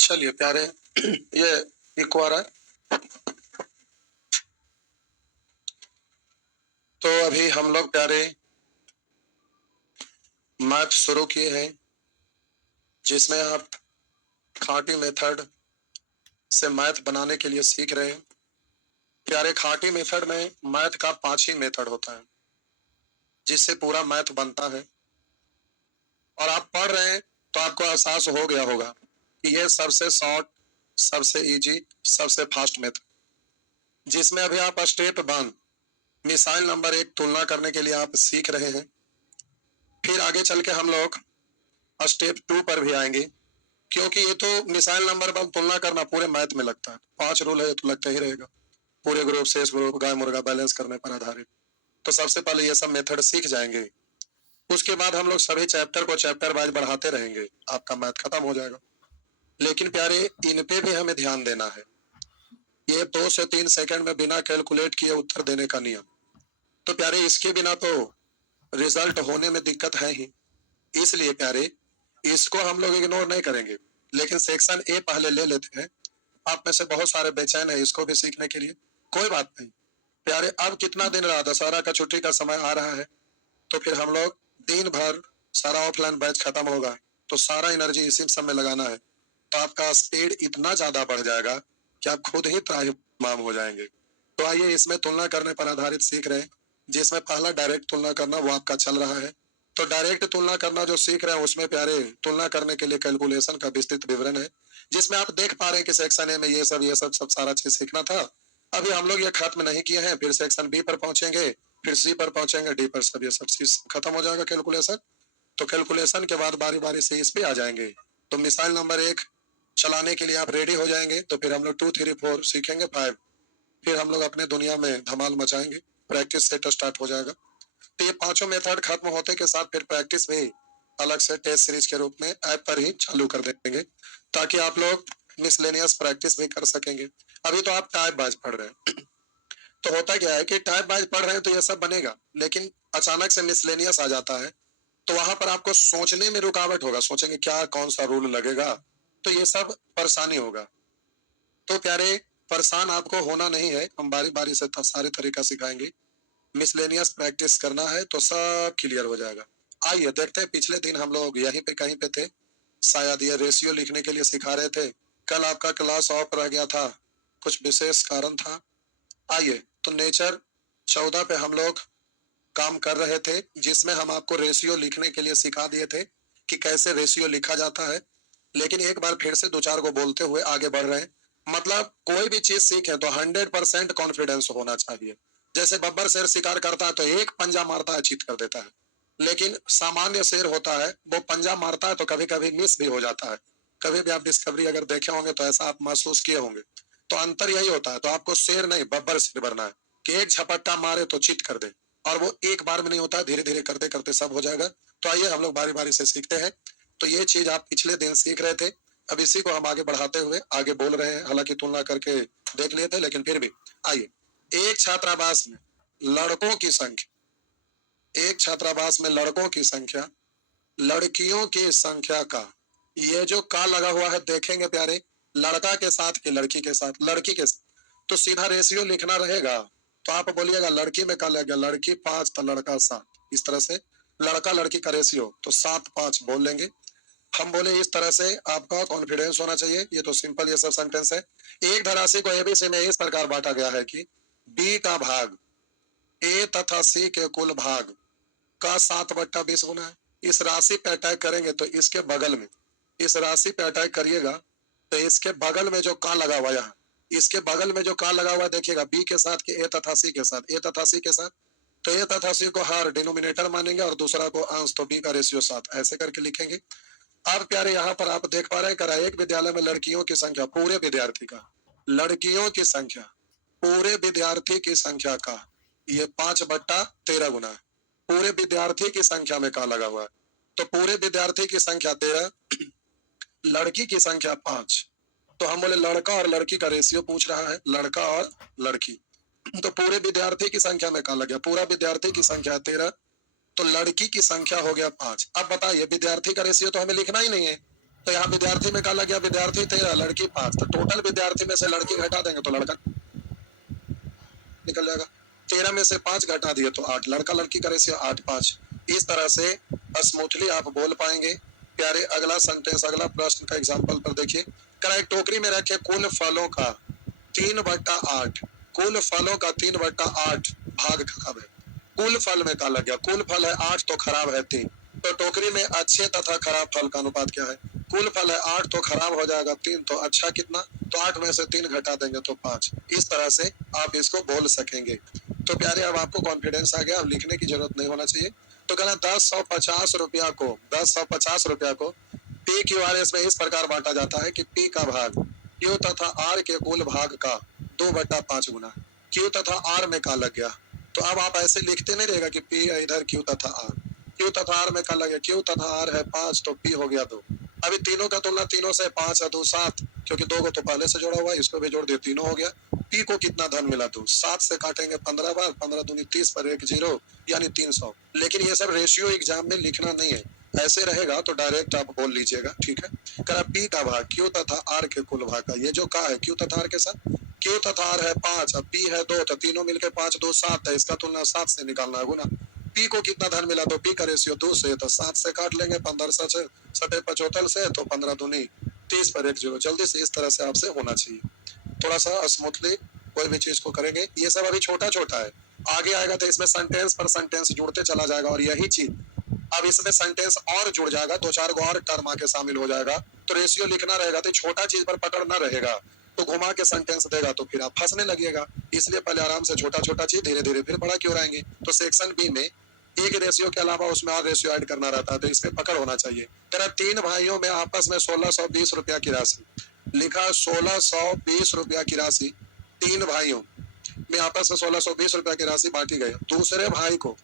चलिए प्यारे, ये इको आ रहा है। तो अभी हम लोग प्यारे मैथ शुरू किए हैं, जिसमें आप खाटी मेथड से मैथ बनाने के लिए सीख रहे हैं। प्यारे, खाटी मेथड में मैथ का 5 ही मेथड होता है जिससे पूरा मैथ बनता है। और आप पढ़ रहे हैं तो आपको एहसास हो गया होगा कि ये सबसे शॉर्ट, सबसे इजी, सबसे फास्ट मेथड, जिसमें अभी आप स्टेप 1 मिसाइल नंबर 1 तुलना करने के लिए आप सीख रहे हैं। फिर आगे चल के हम लोग स्टेप 2 पर भी आएंगे, क्योंकि ये तो मिसाइल नंबर 1 तुलना करना पूरे मैथ में लगता है। 5 रूल है तो लगता ही रहेगा, पूरे ग्रुप, शेष ग्रुप, गाय मुर्गा बैलेंस करने पर आधारित। तो सबसे पहले ये सब मेथड सीख जाएंगे, उसके बाद हम लोग सभी चैप्टर को चैप्टर वाइज बढ़ाते रहेंगे, आपका मैथ खत्म हो जाएगा। लेकिन प्यारे, इन पे भी हमें ध्यान देना है। ये 2 से 3 सेकंड में बिना कैलकुलेट किए उत्तर देने का नियम। तो प्यारे, इसके बिना तो रिजल्ट होने में दिक्कत है ही। इसलिए प्यारे, इसको हम लोग इग्नोर नहीं करेंगे, लेकिन सेक्शन ए पहले ले लेते हैं। आप में से बहुत सारे बेचैन है इसको भी सीखने के लिए, कोई बात नहीं प्यारे। अब कितना दिन रहा, दशहरा का छुट्टी का समय आ रहा है, तो फिर हम लोग दिन भर सारा ऑफलाइन बैच खत्म होगा, तो सारा एनर्जी इसी सब में लगाना है। तो आपका स्पीड इतना ज्यादा बढ़ जाएगा कि आप खुद ही त्राहिमाम हो जाएंगे। तो आइए, इसमें तुलना करने पर आधारित सीख रहे हैं, जिसमें पहला डायरेक्ट तुलना करना वो आपका चल रहा है। तो डायरेक्ट तुलना करना जो सीख रहे हैं, उसमें प्यारे तुलना करने के लिए कैलकुलेशन का विस्तृत विवरण है, जिसमें आप देख पा रहे हैं कि सेक्शन ए में ये सब सारा चीज सीखना था। अभी हम लोग ये खत्म नहीं किए हैं, फिर सेक्शन बी पर पहुंचेंगे, फिर सी पर पहुंचेंगे, डी पर सब ये सब चीज खत्म हो जाएगा कैलकुलेशन। तो कैलकुलेशन के बाद बारी बारी से इस पे आ जाएंगे। तो मिसाइल नंबर 1 चलाने के लिए आप रेडी हो जाएंगे, तो फिर हम लोग 2, 3, 4 सीखेंगे, 5 फिर हम लोग अपने दुनिया में धमाल मचाएंगे। प्रैक्टिस सेट स्टार्ट हो जाएगा। तो ये 5 मेथड खत्म होते के साथ फिर प्रैक्टिस भी अलग से टेस्ट सीरीज के रूप में ऐप पर ही चालू कर देंगे, ताकि आप लोग मिसलेनियस प्रैक्टिस भी कर सकेंगे। अभी तो आप टाइप वाइज पढ़ रहे हैं, तो होता क्या है कि टाइप वाइज पढ़ रहे हैं तो ये सब बनेगा, लेकिन अचानक से मिसलेनियस आ जाता है, तो वहां पर आपको सोचने में रुकावट होगा, सोचेंगे क्या कौन सा रूल लगेगा, तो ये सब परेशानी होगा। तो प्यारे, परेशान आपको होना नहीं है, हम बारी बारी से सारे तरीका सिखाएंगे। मिसलेनियस प्रैक्टिस करना है तो सब क्लियर हो जाएगा। आइए देखते हैं, पिछले दिन हम लोग यहीं पे कहीं पे थे, शायद ये रेशियो लिखने के लिए सिखा रहे थे। कल आपका क्लास ऑफ रह गया था, कुछ विशेष कारण था। आइए, तो नेचर 14 पे हम लोग काम कर रहे थे, जिसमें हम आपको रेशियो लिखने के लिए सिखा दिए थे कि कैसे रेशियो लिखा जाता है। लेकिन एक बार फिर से 2-4 को बोलते हुए आगे बढ़ रहे हैं। मतलब कोई भी चीज सीखें तो 100% कॉन्फिडेंस होना चाहिए। जैसे बब्बर शेर शिकार करता है तो एक पंजा मारता है, चीत कर देता है, लेकिन सामान्य शेर होता है, वो पंजा मारता है तो कभी कभी मिस भी हो जाता है। कभी भी आप डिस्कवरी अगर देखे होंगे तो ऐसा आप महसूस किए होंगे। तो अंतर यही होता है। तो आपको शेर नहीं, बब्बर शेर बनना है कि एक झपट्टा मारे तो चित कर दे, और वो एक बार में नहीं होता, धीरे धीरे करते करते सब हो जाएगा। तो आइए हम लोग बारी बारी से सीखते हैं। तो ये चीज आप पिछले दिन सीख रहे थे, अब इसी को हम आगे बढ़ाते हुए आगे बोल रहे हैं। हालांकि तुलना करके देख लिए थे, लेकिन फिर भी आइए। एक छात्रावास में लड़कों की संख्या, एक छात्रावास में लड़कों की संख्या लड़कियों की संख्या का, ये जो का लगा हुआ है देखेंगे प्यारे, लड़का के साथ कि लड़की के साथ, लड़की के साथ, तो सीधा रेशियो लिखना रहेगा। तो आप बोलिएगा लड़की में का लग गया, लड़की 5 तो लड़का 7, इस तरह से लड़का लड़की का रेशियो, तो 7-5 बोल लेंगे। हम बोले इस तरह से आपका कॉन्फिडेंस होना चाहिए। ये तो सिंपल ये सब सेंटेंस है। एक धराशी को एबीसी में इस प्रकार बांटा गया है कि बी का भाग ए तथा सी के कुल भाग का 7/20 गुना है। इस राशि पे अटैक करेंगे तो इसके बगल में, इस राशि पे अटैक करिएगा तो इसके बगल में जो का लगा हुआ है, इसके बगल में जो का लगा हुआ देखिएगा, बी के साथ कि ए तथा सी के साथ, ए तथा सी के साथ, तो ए तथा सी को हर डिनोमिनेटर मानेंगे और दूसरा को अंश, तो बी का रेशियो 7, ऐसे करके लिखेंगे। अब प्यारे, यहाँ पर आप देख पा रहे हैं करा, एक विद्यालय में लड़कियों की संख्या पूरे विद्यार्थी का, लड़कियों की संख्या पूरे विद्यार्थी की संख्या का ये 5/13 गुना है। पूरे विद्यार्थी की संख्या में का लगा हुआ है, तो पूरे विद्यार्थी की संख्या 13, लड़की की संख्या 5। तो हम बोले लड़का और लड़की का रेशियो पूछ रहा है, लड़का और लड़की, तो पूरे विद्यार्थी की संख्या में का लग गया, पूरा विद्यार्थी की संख्या 13, तो लड़की की संख्या हो गया 5। अब बताइए, विद्यार्थी का रेशियो तो हमें लिखना ही नहीं है, तो यहाँ विद्यार्थी में क्या लग गया, विद्यार्थी 13, लड़की 5, तो टोटल विद्यार्थी में से लड़की घटा देंगे तो लड़का निकल जाएगा। 13 में से 5 घटा दिए तो 8, लड़का लड़की का रेशियो 8 5। इस तरह से स्मूथली आप बोल पाएंगे। प्यारे अगला सेंटेंस, अगला प्रश्न का एग्जाम्पल पर देखिए। करा एक टोकरी में रखे कुल फलों का 3/8, कुल फलों का 3/8 भाग खराब है। कुल फल में क्या लग गया, कुल फल है 8 तो खराब है 3, तो टोकरी में अच्छे तथा खराब फल का अनुपात क्या है? कुल फल है 8 तो खराब हो जाएगा 3, तो अच्छा कितना, तो 8 में से 3 घटा देंगे तो 5। इस तरह से आप इसको बोल सकेंगे। तो प्यारे अब आपको कॉन्फिडेंस आ गया, अब लिखने की जरूरत नहीं होना चाहिए। तो कहना 10 रुपया को 10 रुपया को पी क्यू आर एस में इस प्रकार बांटा जाता है कि पी का भाग क्यू तथा आर के कुल भाग का 2/5 गुना। क्यू तथा आर में का लग गया, तो अब आप ऐसे लिखते नहीं रहेगा कि पी है इधर क्यू तथा आर, क्यू तथा आर में का लग गया, क्यू तथा आर है 5 तो पी हो गया 2। अभी तीनों का तुलना, तीनों से 5 है 2 7, क्योंकि 2 को तो पहले से जोड़ा हुआ है, इसको भी जोड़ दिए, तीनों हो गया। पी को कितना धन मिला 2, 7 से काटेंगे 15 बार, 15 दूनी 30 पर 1 0 यानी 300। लेकिन ये सब रेशियो एग्जाम में लिखना नहीं है, ऐसे रहेगा तो डायरेक्ट आप बोल लीजिएगा, ठीक है। करा पी का भाग क्यू तथा आर के कुल भाग का, ये जो का है क्यू तथा आर के साथ, क्यू तथा आर है 5, अब पी है 2, तो तीनों मिलके 5 2 7 है, इसका तुलना 7 से निकालना है गुना। पी को कितना धन मिला, तो पी का रेशियो 2 से, तो 7 से काट लेंगे, 15 से 75 से, तो 15 दूनी 30 पर 1 0। जल्दी से इस तरह से आपसे होना चाहिए, थोड़ा सा स्मूथली कोई भी चीज को करेंगे। ये सब अभी छोटा छोटा है, आगे आएगा तो इसमें सेंटेंस पर सेंटेंस जुड़ते चला जाएगा, और यही चीज अब इसमें सेंटेंस और जुड़ जाएगा, 2 4 गो और टर्म आके शामिल हो जाएगा, तो रेशियो लिखना रहेगा, तो छोटा चीज पर पकड़ ना रहेगा, तो घुमा के सेंटेंस देगा तो फिर आप फंसने लगिएगा। इसलिए पहले आराम से छोटा छोटा चीज, धीरे धीरे फिर बड़ा क्यों आएंगे। तो सेक्शन बी में एक रेशियो के अलावा उसमें और रेशियो ऐड करना रहता है, तो इसमें पकड़ होना चाहिए। तेरा 3 भाइयों में आपस में 1620 रुपया की राशि लिखा, 1620 रुपया की राशि 3 भाइयों में आपस में 1620 रुपया की राशि बांटी गई। दूसरे भाई को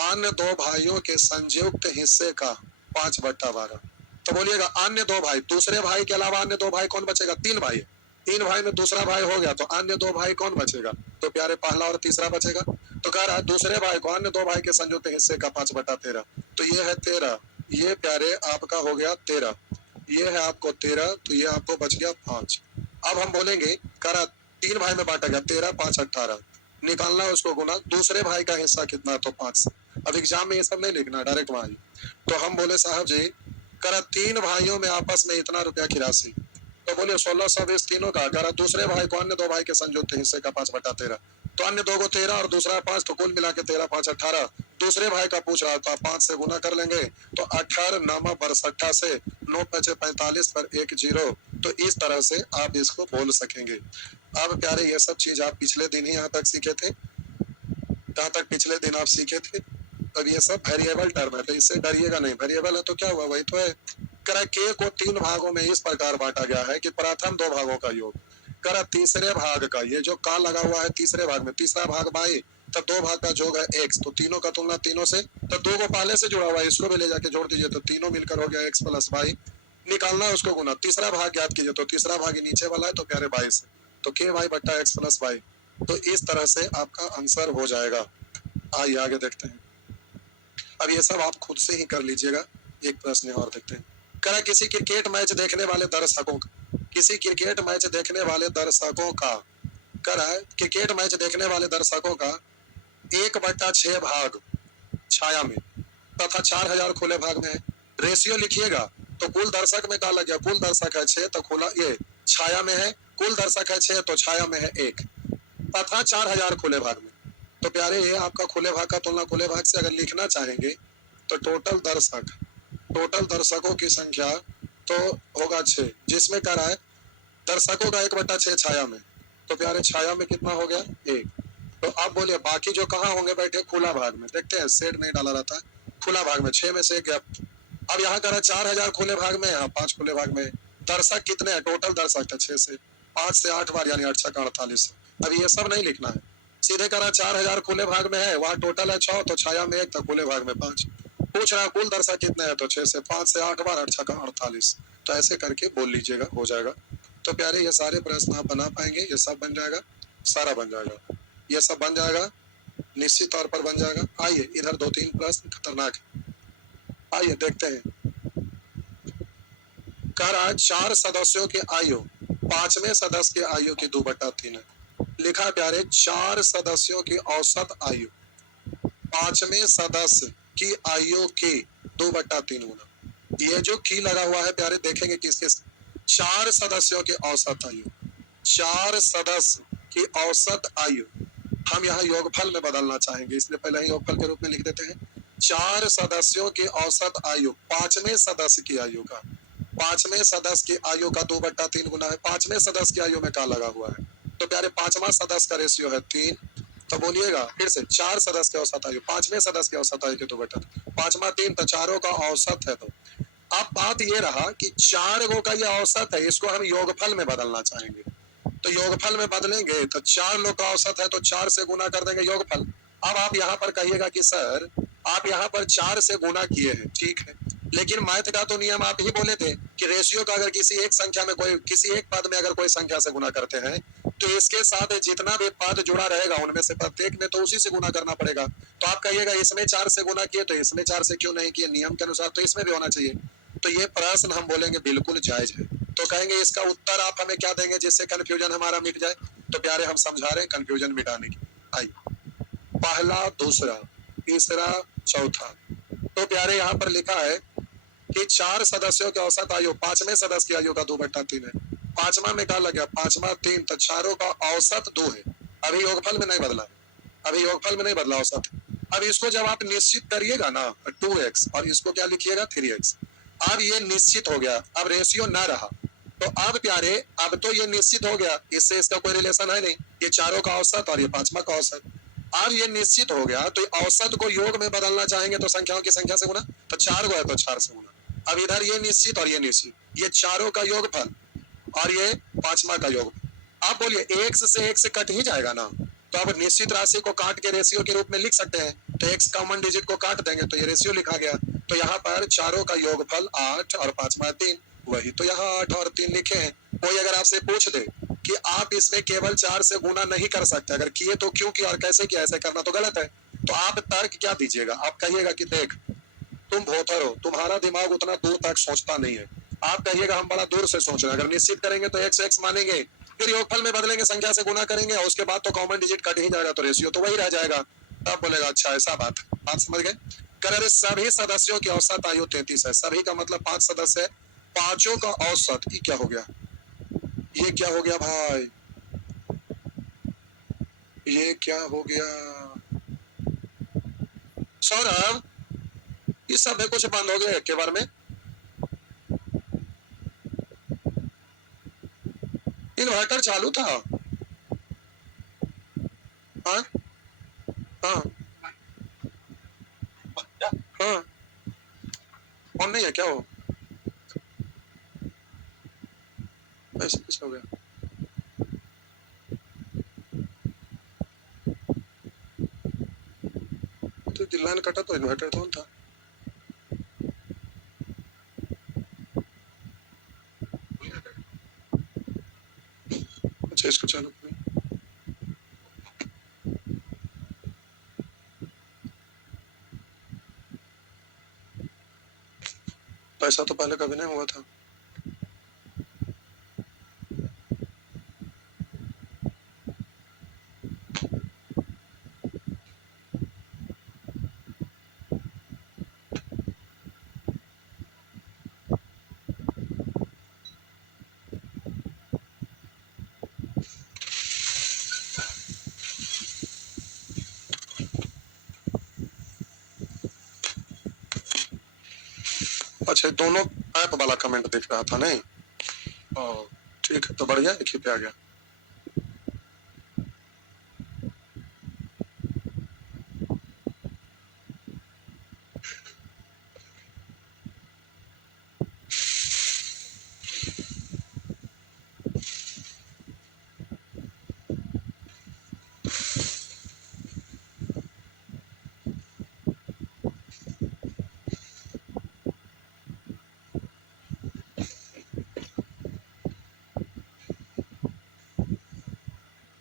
अन्य 2 भाइयों के संयुक्त हिस्से का 5/12। तो बोलिएगा अन्य 2 भाई, दूसरे भाई के अलावा अन्य 2 भाई कौन बचेगा, 3 भाई, 3 भाई में दूसरा भाई हो गया, तो अन्य 2 भाई कौन बचेगा, तो प्यारे पहला और तीसरा बचेगा। तो कह रहा है दूसरे भाई को अन्य 2 भाई के संयुक्त हिस्से का 5/13, तो ये है 13, ये प्यारे आपका हो गया 13, ये है आपको 13, तो ये आपको बच गया 5। अब हम बोलेंगे, कह रहा 3 भाई में बांटा गया, 13 5 18, निकालना है उसको गुना, दूसरे भाई का हिस्सा कितना है, तो 5। अब एग्जाम में ये सब नहीं लिखना, डायरेक्ट वहां। तो हम बोले साहब जी, करा 3 भाइयों में आपस में इतना रुपया की राशि, तो बोले 1620 तीनों का, करा दूसरे भाई को अन्य 2 भाई के संयुक्त हिस्से का 5/13, तो अन्य 2 को 13 और दूसरा 5, तो कुल मिला के 13 5 18। दूसरे भाई का पूछ रहा था, 5 से गुना कर लेंगे, तो 18 9 62 से 9 5 45 पर 1 0। तो इस तरह से आप इसको बोल सकेंगे। अब प्यारे ये सब चीज आप पिछले दिन ही यहाँ तक सीखे थे, जहाँ तक पिछले दिन आप सीखे थे। अब ये सब वेरिएबल टर्म है, तो इससे डरिएगा नहीं, वेरिएबल है तो क्या हुआ, वही तो है। करा के को 3 भागों में इस प्रकार बांटा गया है कि प्रथम 2 भागों का योग, करा तीसरे भाग का, ये जो का लगा हुआ है तीसरे भाग में, तीसरा भाग बाई, तब 2 भाग का जोग है x, तो तीनों का तुलना तीनों से, तो 2 को पहले से जुड़ा हुआ है, इसको भी ले जाके जोड़ दीजिए, तो तीनों मिलकर हो गया x + y, निकालना है उसको गुना, तीसरा भाग ज्ञात कीजिए, तो तीसरा भाग नीचे वाला है, तो प्यारे 22, तो k y बट्टा x + y। तो इस तरह से आपका आंसर हो जाएगा। आइए आगे देखते हैं। अब ये सब आप खुद से ही कर लीजिएगा। एक प्रश्न और देखते हैं। करा किसी क्रिकेट मैच देखने वाले दर्शकों का, किसी क्रिकेट मैच देखने वाले दर्शकों का, करा क्रिकेट मैच देखने वाले दर्शकों का 1/6 भाग छाया में तथा 4000 खुले भाग में है। रेशियो लिखिएगा, तो कुल दर्शक में क्या लग गया, कुल दर्शक है 6, तो खुला ये छाया में है, कुल दर्शक है 6 तो छाया में है 1, तथा 4000 खुले भाग में। तो प्यारे ये आपका खुले भाग का तुलना खुले भाग से अगर लिखना चाहेंगे, तो टोटल दर्शकों की संख्या तो होगा 6, जिसमें कह रहा है दर्शकों का 1/6 छाया में, तो प्यारे छाया में कितना हो गया 1। तो आप बोलिए बाकी जो कहाँ होंगे बैठे, खुला भाग में, देखते हैं सेट नहीं डाला रहता है, खुला भाग में 6 में से 1 गया। अब यहाँ कह रहा है 4000 खुले भाग में, यहाँ 5 खुले भाग में, दर्शक कितने हैं, टोटल दर्शक है 6 से 5 से 8 बार, यानी 8 6 48। अब ये सब नहीं लिखना है, सीधे कह रहा 4000 खुले भाग में है, वहाँ टोटल है 6, तो छाया में 1, तो खुले भाग में 5। पूछ रहा है कुल दर्शक कितने हैं, तो 6 से 5 से 8 बार, 8 6 48। तो ऐसे करके बोल लीजिएगा, हो जाएगा। तो प्यारे ये सारे प्रश्न आप बना पाएंगे, ये सब बन जाएगा, सारा बन जाएगा, ये सब बन जाएगा, निश्चित तौर पर बन जाएगा। आइए इधर 2 3 प्रश्न खतरनाक है, आइए देखते हैं। कह रहा है 4 सदस्यों की आयु 5वें सदस्य की आयु की 2/3 है। लिखा है प्यारे 4 सदस्यों की औसत आयु 5वें सदस्य की आयु की 2/3 गुना। ये जो की लगा हुआ है प्यारे देखेंगे किसके 4 सदस्यों की औसत आयु 4 सदस्य की औसत आयु हम यहाँ योगफल में बदलना चाहेंगे, इसलिए पहले ही योगफल के रूप में लिख देते हैं। 4 सदस्यों की औसत आयु 5वें सदस्य की आयु का 5वें सदस्य की आयु का 2/3 गुना है। 5वें सदस्य की आयु में क्या लगा हुआ है? तो प्यारे 5वां सदस्य का रेशियो है 3। तो बोलिएगा फिर से 4 सदस्य की औसत आयु 5वें सदस्य की औसत आयु के 2/3 5वां 3 तो चारों का औसत है। तो अब बात ये रहा कि 4 गो का ये औसत है, इसको हम योगफल में बदलना चाहेंगे। तो योगफल में बदलेंगे तो 4 लोग का औसत है तो 4 से गुना कर देंगे योगफल। अब आप यहाँ पर कहिएगा कि सर आप यहाँ पर 4 से गुना किए हैं, ठीक है, लेकिन मैथ का तो नियम आप ही बोले थे कि रेशियो का अगर किसी एक संख्या में कोई किसी एक पद में अगर कोई संख्या से गुना करते हैं तो इसके साथ जितना भी पद जुड़ा रहेगा उनमें से प्रत्येक में तो उसी से गुना करना पड़ेगा। तो आप कहिएगा इसमें 4 से गुना किए तो इसमें 4 से क्यों नहीं किए, नियम के अनुसार तो इसमें भी होना चाहिए। तो ये प्रश्न हम बोलेंगे बिल्कुल जायज है। तो कहेंगे इसका उत्तर आप हमें क्या देंगे जिससे कंफ्यूजन हमारा मिट जाए? तो प्यारे हम समझा रहे हैं कंफ्यूजन मिटाने की। आइए पहला, दूसरा, तीसरा, चौथा। तो प्यारे यहाँ पर लिखा है कि 4 सदस्यों की औसत आयु 5वें सदस्य की आयु का 2/3 है। 5वां में क्या लग गया? 5वां 3 तो चारों का औसत 2 है। अभी योगफल में नहीं बदला, अभी योगफल में नहीं बदला औसत। अब इसको जब आप निश्चित करिएगा ना 2x और इसको क्या लिखिएगा 3x। अब ये निश्चित हो गया, अब रेशियो ना रहा। तो अब प्यारे अब तो ये निश्चित हो गया, इससे इसका कोई रिलेशन है नहीं, ये चारों का औसत और ये 5वां का औसत। अब ये निश्चित हो गया तो औसत को योग में बदलना चाहेंगे तो संख्याओं की संख्या से गुना, तो 4 गो है तो 4 से गुना। अब इधर ये निश्चित और ये निश्चित, ये चारों का योगफल और ये 5वां का योगफल। आप बोलिए x से x कट ही जाएगा ना, तो अब निश्चित राशि को काट के रेशियो के रूप में लिख सकते हैं। तो x कॉमन डिजिट को काट देंगे तो ये रेशियो लिखा गया। तो यहाँ पर चारों का योगफल 8 और 5वां 3, वही तो यहाँ 8 और 3 लिखे हैं। कोई अगर आपसे पूछ दे कि आप इसमें केवल 4 से गुना नहीं कर सकते, अगर किए तो क्यों किया और कैसे किया, ऐसे करना तो गलत है, तो आप तर्क क्या दीजिएगा? आप कहिएगा कि देख तुम भोथर हो, तुम्हारा दिमाग उतना दूर तक सोचता नहीं है। आप कहिएगा हम बड़ा दूर से सोच रहे हैं। अगर निश्चित करेंगे तो x मानेंगे, फिर योगफल में बदलेंगे, संख्या से गुना करेंगे और उसके बाद तो कॉमन डिजिट कट ही जाएगा तो रेशियो तो वही रह जाएगा। तब बोलेगा अच्छा ऐसा बात समझ गए। कर रहे सभी सदस्यों की औसत आयु 33 है। सभी का मतलब 5 सदस्य है, पांचों का औसत। ये क्या हो गया, ये क्या हो गया भाई, ये क्या हो गया सौरभ? ये सब है कुछ बंद हो गया एक के बार में। इन्वर्टर चालू था। हाँ हाँ हाँ, ऑन नहीं है क्या वो? ऐसे कैसे हो गया? तो लाइन कटा तो इन्वर्टर तो ऑन था। अच्छा इसको चालू करें। ऐसा तो पहले कभी नहीं हुआ था। अच्छा दोनों ऐप वाला कमेंट दिख रहा था नहीं? ठीक है तो बढ़िया, एक ही पे आ गया।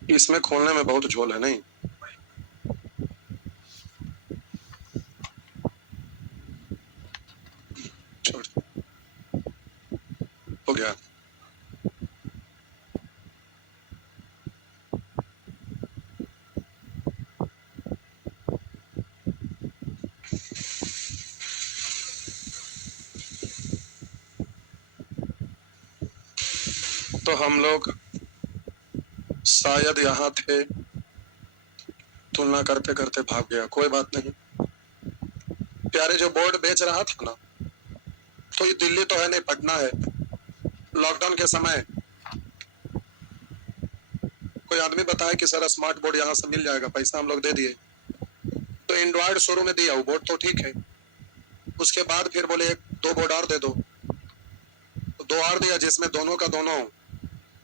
इसमें खोलने में बहुत झोल है नहीं? छोड़। हो गया। तो हम लोग शायद यहाँ थे, तुलना करते करते भाग गया, कोई बात नहीं। प्यारे जो बोर्ड बेच रहा था ना, तो ये दिल्ली तो है नहीं, पटना है। लॉकडाउन के समय कोई आदमी बताया कि सर स्मार्ट बोर्ड यहाँ से मिल जाएगा, पैसा हम लोग दे दिए। तो एंड्रॉइड शुरू में दिया, वो बोर्ड तो ठीक है। उसके बाद फिर बोले एक दो बोर्ड और दे दो, तो दो और दिया, जिसमें दोनों का दोनों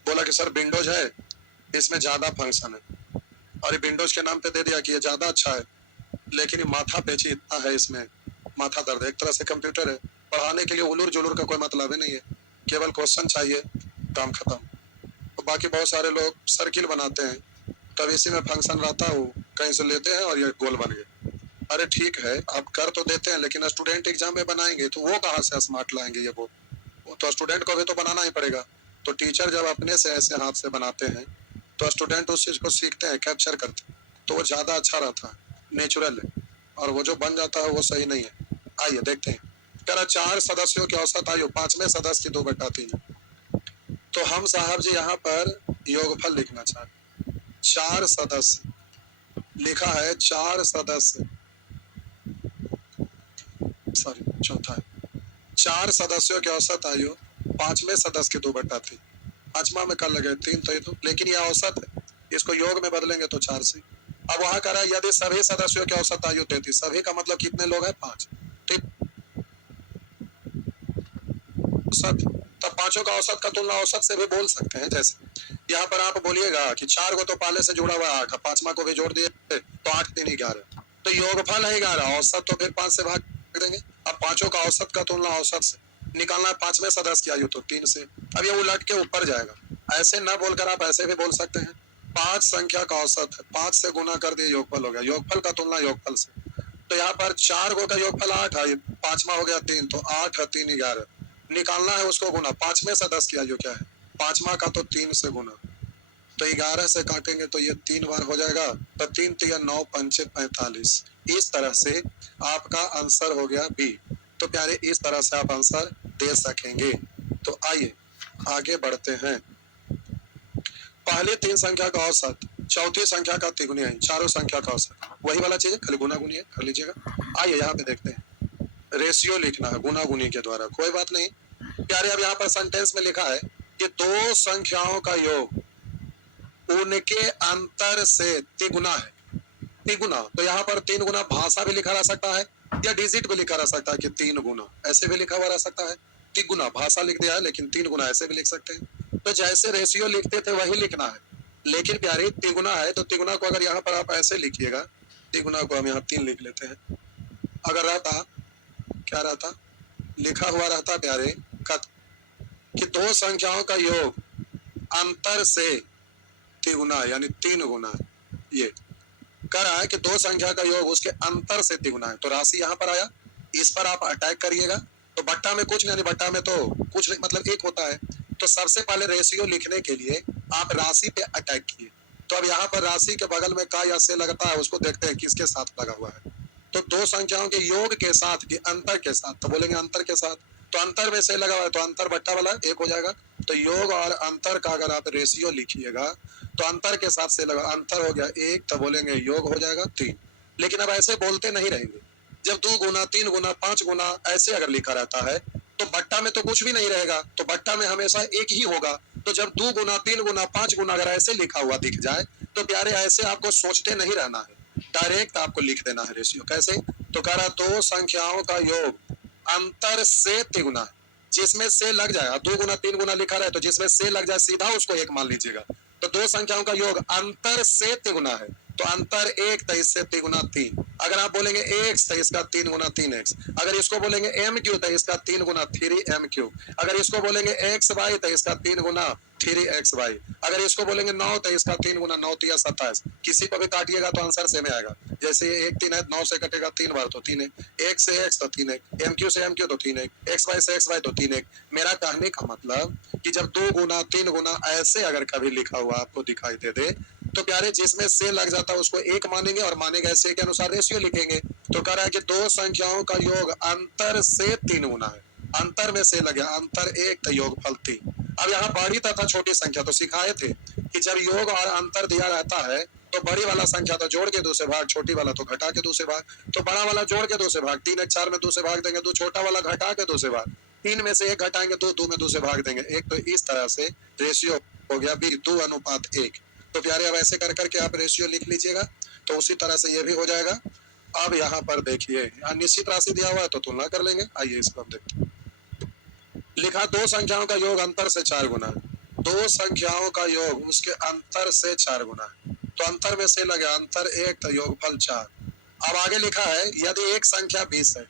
बोला कि सर विंडोज है, इसमें ज्यादा फंक्शन है। और ये विंडोज के नाम पे दे दिया कि ये ज्यादा अच्छा है, लेकिन ये माथा पेची इतना है, इसमें माथा दर्द है। एक तरह से कंप्यूटर है, पढ़ाने के लिए उलूर जुलूर का कोई मतलब ही नहीं है, केवल क्वेश्चन चाहिए, काम खत्म। तो बाकी बहुत सारे लोग सर्किल बनाते हैं, तब इसी में फंक्शन रहता है, वो कहीं से लेते हैं और ये गोल बन गए। अरे ठीक है, आप कर तो देते हैं, लेकिन स्टूडेंट एग्जाम में बनाएंगे तो वो कहाँ से स्मार्ट लाएंगे? ये वो तो स्टूडेंट को भी तो बनाना ही पड़ेगा। तो टीचर जब अपने से ऐसे हाथ से बनाते हैं तो स्टूडेंट उस चीज को सीखते हैं, कैप्चर करते हैं, तो वो ज्यादा अच्छा रहता है, नेचुरल है। और वो जो बन जाता है वो सही नहीं है। आइए देखते हैं। कह रहा 4 सदस्यों की औसत आयु 5वें सदस्य की 2/3। तो हम साहब जी यहाँ पर योगफल लिखना चाहते। 4 सदस्य लिखा है, 4 सदस्य, सॉरी चौथा है। 4 सदस्यों की औसत आयु 5वें सदस्य की 2/3। 5वां में कर लगे 3, तो ये तो, लेकिन यह औसत है, इसको योग में बदलेंगे तो 4 से। अब वहां कह रहा है यदि सभी सदस्यों की औसत आयु 33, सभी का मतलब कितने लोग हैं? 5। ठीक, औसत, तब पांचों का औसत का तुलना औसत से भी बोल सकते हैं। जैसे यहाँ पर आप बोलिएगा कि 4 को तो पहले से जुड़ा हुआ 8, 5वां को भी जोड़ दिए तो 8 3 11, तो योगफल है 11, औसत तो फिर 5 से भाग देंगे। अब पांचों का औसत का तुलना औसत से निकालना है, 5वें सदस्य की आयु तो 3 से। अब ये उलट के ऊपर जाएगा, ऐसे ना बोलकर आप ऐसे भी बोल सकते हैं 5 संख्या का औसत है, 5 से गुना कर दिए, योगफल हो गया। योगफल का तुलना योगफल से, तो यहाँ पर 4 को का योगफल 8 है, 5वां हो गया 3, तो 8 है 3 11, निकालना है उसको गुना। 5वें सदस्य की आयु क्या है? 5वां का तो 3 से गुना, तो 11 से काटेंगे तो ये 3 बार हो जाएगा, तो 3 3 9 5 45। इस तरह से आपका आंसर हो गया बी। तो प्यारे इस तरह से आप आंसर दे सकेंगे। तो आइए आगे बढ़ते हैं। पहली 3 संख्या का औसत, चौथी संख्या का तिगुनी है, चारों संख्या का औसत वही वाला चीज है, खाली गुना गुनी है, कर लीजिएगा। आइए यहाँ पे देखते हैं, रेशियो लिखना है गुना गुनी के द्वारा, कोई बात नहीं प्यारे। अब यहाँ पर सेंटेंस में लिखा है कि दो संख्याओं का योग उनके अंतर से तिगुना है। तिगुना, तो यहाँ पर 3 गुना भाषा भी लिखा रह सकता है, या डिजिट भी लिखा रह सकता है कि 3 गुना, ऐसे भी लिखा हुआ रह सकता है। तिगुना भाषा लिख दिया है, लेकिन 3 गुना ऐसे भी लिख सकते हैं। तो जैसे रेशियो लिखते थे वही लिखना है, लेकिन प्यारे तिगुना है, तो तिगुना को अगर यहाँ पर आप ऐसे लिखिएगा, तिगुना को हम यहाँ 3 लिख लेते हैं। अगर रहता, क्या रहता, लिखा हुआ रहता प्यारे कि दो संख्याओं का योग अंतर से तिगुना यानी 3 गुना, ये कह रहा है कि दो संख्या का योग उसके अंतर से तिगुना है। तो राशि यहाँ पर आया, इस पर आप अटैक करिएगा, तो बट्टा में कुछ नहीं, बट्टा में तो कुछ नहीं, मतलब 1 होता है। तो सबसे पहले रेशियो लिखने के लिए आप राशि पे अटैक किए। तो अब यहाँ पर राशि के बगल में का या से लगता है, उसको देखते हैं किसके साथ लगा हुआ है। तो दो संख्याओं के योग के साथ कि अंतर के साथ, तो बोलेंगे अंतर के साथ, तो अंतर में से लगा हुआ है, तो अंतर बट्टा वाला 1 हो जाएगा। तो योग और अंतर का अगर आप रेशियो लिखिएगा तो अंतर के साथ से लगा, अंतर हो गया 1, तो बोलेंगे योग हो जाएगा 3। लेकिन अब ऐसे बोलते नहीं रहेंगे, जब 2 गुना 3 गुना 5 गुना ऐसे अगर लिखा रहता है तो बट्टा में तो कुछ भी नहीं रहेगा, तो बट्टा में हमेशा 1 ही होगा। तो जब 2 गुना 3 गुना 5 गुना अगर ऐसे लिखा हुआ दिख जाए तो प्यारे ऐसे आपको सोचते नहीं रहना है, डायरेक्ट आपको लिख देना है रेशियो। कैसे? तो कह रहा दो संख्याओं का योग अंतर से तिगुना, जिसमें से लग जाए, 2 गुना 3 गुना लिखा रहे तो जिसमें से लग जाए सीधा उसको 1 मान लीजिएगा। तो दो संख्याओं का योग अंतर से तिगुना है, तो अंतर 1 तो इससे 3 गुना 3। अगर आप बोलेंगे x तो इसका 3 गुना 3x। अगर इसको बोलेंगे mq तो इसका 3 गुना 3mq। अगर इसको बोलेंगे xy तो इसका 3 गुना 3xy। अगर इसको बोलेंगे 9 तो इसका 3 गुना 9 3 27। किसी को भी काटिएगा तो आंसर सेम आएगा। जैसे 1 3 है, 9 से कटेगा 3 बार तो 3 है, 1 से x तो 3 है, mq से mq तो 3 है, xy से xy तो 3 है। मेरा कहने का मतलब कि जब 2 गुना 3 गुना ऐसे अगर कभी लिखा हुआ आपको दिखाई दे तो प्यारे जिसमें से लग जाता है उसको एक मानेंगे और मानेगा से के अनुसार रेशियो लिखेंगे। तो कह रहा है कि दो संख्याओं का योग अंतर से 3 गुना है। अंतर में से लगे, अंतर 1 तो योगफल 3। अब यहाँ बड़ी तथा छोटी संख्या तो सिखाए थे कि जब योग और अंतर दिया रहता है तो बड़ी वाला संख्या तो जोड़ के 2 से भाग, छोटी वाला तो घटा के 2 से भाग। तो बड़ा वाला जोड़ के 2 से भाग, 3 1 4 में 2 से भाग देंगे, 2 छोटा वाला घटा के 2 से भाग, 3 में से 1 घटाएंगे 2, 2 में 2 से भाग देंगे 1। तो इस तरह से रेशियो हो गया 2:1। तो प्यारे अब ऐसे कर करके आप रेशियो लिख लीजिएगा तो उसी तरह से ये भी हो जाएगा। अब यहाँ पर देखिए, यहाँ निश्चित राशि दिया हुआ है तो तुलना कर लेंगे। आइए इसको हम देखते हैं। लिखा दो संख्याओं का योग अंतर से 4 गुना है। दो संख्याओं का योग उसके अंतर से 4 गुना है। तो अंतर में से लगे, अंतर 1 तो योगफल 4। अब आगे लिखा है यदि एक संख्या 20 है,